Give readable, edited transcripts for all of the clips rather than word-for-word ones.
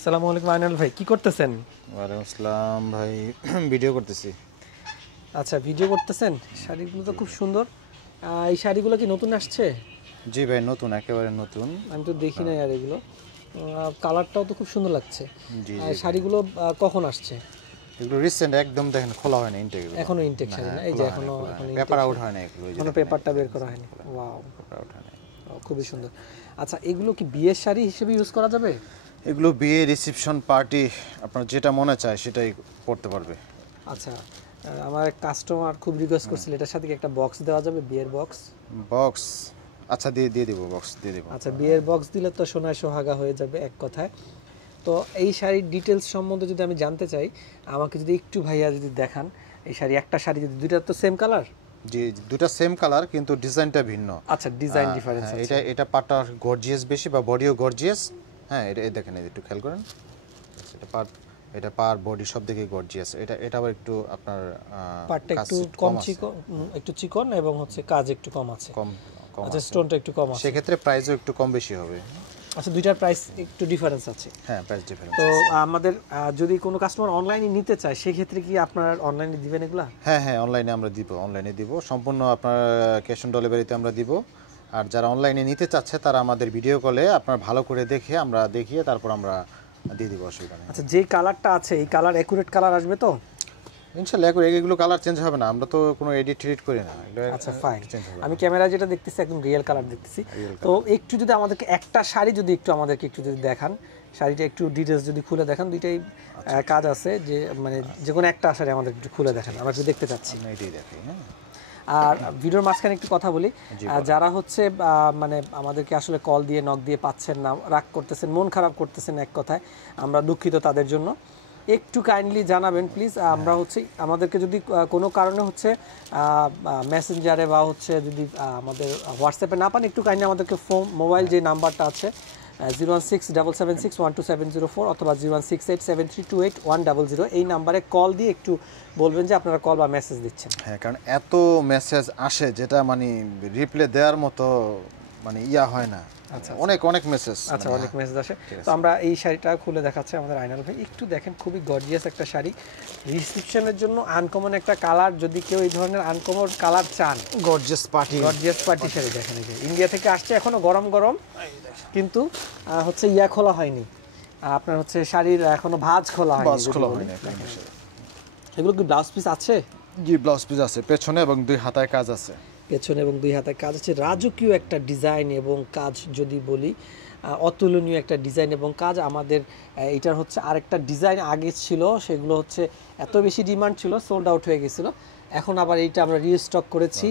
আসসালামু আলাইকুম আইনাল ভাই, কি করতেছেন? ওয়ালাইকুম আসসালাম ভাই, ভিডিও করতেছি। আচ্ছা, ভিডিও করতেছেন। শাড়িগুলো তো খুব সুন্দর। এই শাড়িগুলো কি নতুন আসছে? জি ভাই, নতুন, একেবারে নতুন। আমি তো দেখি নাই আর এগুলো। কালারটাও তো খুব সুন্দর লাগছে। জি আর শাড়িগুলো কখন আসছে? এগুলো রিসেন্ট, একদম দেখেন খোলা হয় না ইনটেক। এখনো ইনটেক শাড়ি না? এই যে এখনো পেপার আউট হয় না এগুলো, এখনো পেপারটা বের করা হয়নি। ওয়াও, পেপার আউট হয় না। খুবই সুন্দর। আচ্ছা, এগুলো কি বিয়ের শাড়ি হিসেবে ইউজ করা যাবে? এগুলো বিয়ে, রিসেপশন, পার্টি, আপনার যেটা মনে চায় সেটাই পড়তে পারবে। আচ্ছা, আমার কাস্টমার খুব রিকোয়েস্ট করছিল এটার সাথে কি একটা বক্স দেওয়া যাবে, বিয়ের বক্স? বক্স, আচ্ছা দিয়ে দিব, বক্স দিয়ে দিব। আচ্ছা, বিয়ের বক্স দিলে তো সোনায় সোহাগা হয়ে যাবে এক কথায়। তো এই শাড়ির ডিটেলস সম্বন্ধে যদি আমি জানতে চাই, আমাকে যদি একটু ভাইয়া যদি দেখান। এই শাড়ি, একটা শাড়ি যদি, দুইটা তো সেম কালার? জি, দুটো সেম কালার কিন্তু ডিজাইনটা ভিন্ন। আচ্ছা, ডিজাইন ডিফারেন্স আছে। এটা পাটটা গর্জিয়াস বেশি, বা বডিও গর্জিয়াস। হ্যাঁ, এটা দেখেন, একটু খেয়াল করেন। এটা পার বডি সব দিকে গর্জিয়াস। এটা আবার একটু আপনার পাটটা একটু কম চিকন, একটু চিকন, এবং হচ্ছে কাজ একটু কম আছে। কম। আচ্ছা, স্টোনটা একটু কম আছে। সেক্ষেত্রে প্রাইসও একটু কম বেশি হবে। আচ্ছা, দুইটার প্রাইস একটু ডিফারেন্স আছে। হ্যাঁ, প্রাইস ডিফারেন্স। তো আমাদের যদি কোনো কাস্টমার অনলাইনে নিতে চায়, সেই ক্ষেত্রে কি আপনারা অনলাইনে দিবেন এগুলা? হ্যাঁ, অনলাইনে আমরা দিব, সম্পূর্ণ আপনার ক্যাশ অন ডেলিভারিতে আমরা দিব। আর যারা অনলাইনে নিতে চাচ্ছে তারা আমাদের ভিডিও কলে আপনার ভালো করে দেখে আমরা দেখিয়ে তারপর আমরা দিয়ে দিব, অসুবিধা নেই। আচ্ছা, যেই কালারটা আছে এই কালার অ্যাকুরেট কালার আসবে তো? ইনশাআল্লাহ এগুলো কালার চেঞ্জ হবে না, আমরা তো কোনো এডিট করি না। আচ্ছা, ফাইন। আমি ক্যামেরায় যেটা দেখতেছি একদম রিয়েল কালার দেখতেছি। তো একটু যদি আমাদেরকে একটা শাড়ি যদি আমাদেরকে একটু যদি দেখান, শাড়িটা একটু ডিটেইলস যদি খুলে দেখান। দুইটাই কাজ আছে, যে মানে যে কোনো একটা শাড়ি আমাদের একটু খুলে দেখান, আমরা একটু দেখতে চাচ্ছি। এটাই দেখাই। হ্যাঁ, আর ভিডিওর মাঝখানে একটু কথা বলি। যারা হচ্ছে মানে আমাদেরকে আসলে কল দিয়ে নক দিয়ে পাচ্ছেন না, রাগ করতেছেন, মন খারাপ করতেছেন, এক কথায় আমরা দুঃখিত তাদের জন্য। একটু কাইন্ডলি জানাবেন প্লিজ। আমরা হচ্ছে আমাদেরকে যদি কোনো কারণে হচ্ছে মেসেঞ্জারে বা হচ্ছে যদি আমাদের হোয়াটসঅ্যাপে না পান, একটু কাইন্ডলি আমাদেরকে মোবাইল যে নাম্বারটা আছে 01677612704 অথবা 01687328100, এই নাম্বারে কল দিয়ে একটু বলবেন যে আপনারা কল বা মেসেজ দিচ্ছেন। হ্যাঁ, কারণ এত মেসেজ আসে যেটা মানে রিপ্লাই দেওয়ার মতো মানে হয় না। আচ্ছা, অনেক মেসেজ। আচ্ছা, অনেক মেসেজ আসে। তো আমরা এই শাড়িটা খুলে দেখাচ্ছি আমাদের আইনাল ভাই, একটু দেখেন। খুবই গর্জিয়াস একটা শাড়ি, রিসেপশনের জন্য আনকমন একটা কালার। যদি কেউ এই ধরনের আনকমন কালার চান, গর্জিয়াস পার্টি শাড়ি দেখেন। এই যে ইন্ডিয়া থেকে আসছে, এখনো গরম গরম, কিন্তু হচ্ছে খোলা হয়নি আপনার, হচ্ছে শাড়ির এখনো ভাঁজ খোলা হয়নি। এগুলো কি ব্লাউজ পিস আছে? জি, ব্লাউজ পিস আছে, পেছনে এবং দুই হাতায় কাজ আছে। পেছনে এবং দুই হাতে কাজ আছে। রাজকীয় একটা ডিজাইন এবং কাজ যদি বলি, অতুলনীয় একটা ডিজাইন এবং কাজ। আমাদের এটার হচ্ছে আরেকটা ডিজাইন আগে ছিল, সেগুলো হচ্ছে এত বেশি ডিমান্ড ছিল, সোল্ড আউট হয়ে গেছিল। এখন আবার এইটা আমরা রিস্টক করেছি।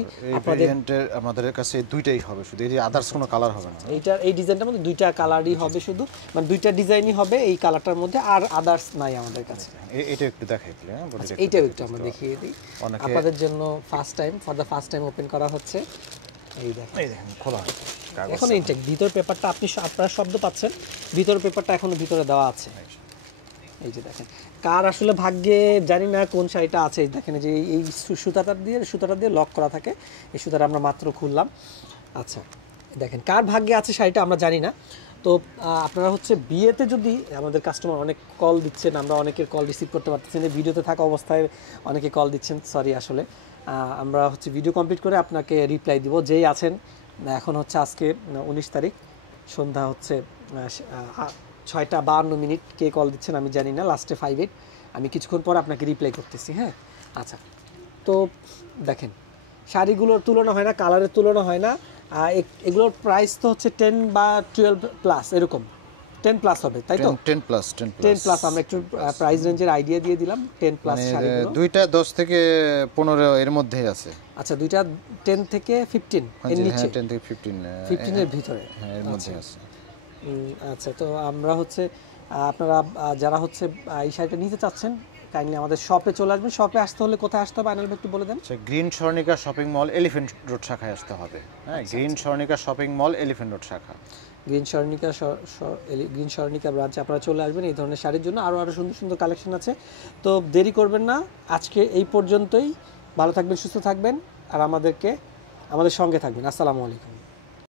আমাদের কাছে দুইটাই হবে শুধু, এই আদার্স কোনো কালার হবে না। এই ডিজাইনটার মধ্যে দুইটা কালারই হবে শুধু, মানে দুইটা ডিজাইনই হবে এই কালারটার মধ্যে, আর আদার্স নাই আমাদের কাছে। এটা একটু দেখাই দিলে। এইটাও একটু আমরা দেখিয়ে দিই আপনাদের জন্য। For the first time open করা হচ্ছে। এই দেখেন খোলা হচ্ছে, এখন ইনটেক। ভিতর পেপারটা আপনারা শব্দ পাচ্ছেন, ভিতর পেপারটা এখনো ভিতরে দেওয়া আছে। এই যে দেখেন, কার আসলে ভাগ্যে জানি না কোন শাড়িটা আছে। দেখেন যে এই সুতাটা দিয়ে লক করা থাকে, এই সুতাটা আমরা মাত্র খুললাম। আচ্ছা, দেখেন কার ভাগ্যে আছে শাড়িটা আমরা জানি না। তো আপনারা হচ্ছে বিয়েতে যদি, আমাদের কাস্টমার অনেক কল দিচ্ছেন, আমরা অনেকের কল রিসিভ করতে পারতেছি না, ভিডিওতে থাকা অবস্থায় অনেকে কল দিচ্ছেন, সরি। আসলে আমরা হচ্ছে ভিডিও কমপ্লিট করে আপনাকে রিপ্লাই দিব, যেই আছেন। এখন হচ্ছে আজকে 19 তারিখ, সন্ধ্যা হচ্ছে 6:52, কে কল দিচ্ছেন আমি জানি না, লাস্টে 58। আমি কিছুক্ষণ পর আপনাকে রিপ্লাই করতেছি। হ্যাঁ, আচ্ছা। তো দেখেন, শাড়িগুলোর তুলনা হয় না, কালারের তুলনা হয় না। এগুলোর প্রাইস তো হচ্ছে 10 বা 12 প্লাস, এরকম 10 প্লাস হবে, তাই তো? 10 প্লাস। আমরা একটু প্রাইস রেঞ্জের আইডিয়া দিয়ে দিলাম। 10 প্লাস শাড়িগুলো দুইটা 10 থেকে 15 এর মধ্যেই আছে। আচ্ছা, দুইটা 10 থেকে 15 এর নিচে? 10 থেকে 15 এর ভিতরে, হ্যাঁ, এর মধ্যে আছে। আচ্ছা, তো আমরা হচ্ছে আপনারা যারা হচ্ছে এই শাড়িটা নিতে চাচ্ছেন, কাইন্ডলি আমাদের শপে চলে আসবেন। শপে আসতে হলে কোথায় আসতে হবে আইনাল ভাই একটু বলে দেন। Green Swarnika Shopping Mall, Elephant Road শাখায় আসতে হবে। হ্যাঁ, Green Swarnika Shopping Mall, Elephant Road শাখা। গ্রিন স্বর্ণিকা ব্রাঞ্চে আপনারা চলে আসবেন এই ধরনের শাড়ির জন্য। আরও সুন্দর সুন্দর কালেকশন আছে। তো দেরি করবেন না, আজকে এই পর্যন্তই। ভালো থাকবেন, সুস্থ থাকবেন, আর আমাদের সঙ্গে থাকবেন। আসসালামু আলাইকুম।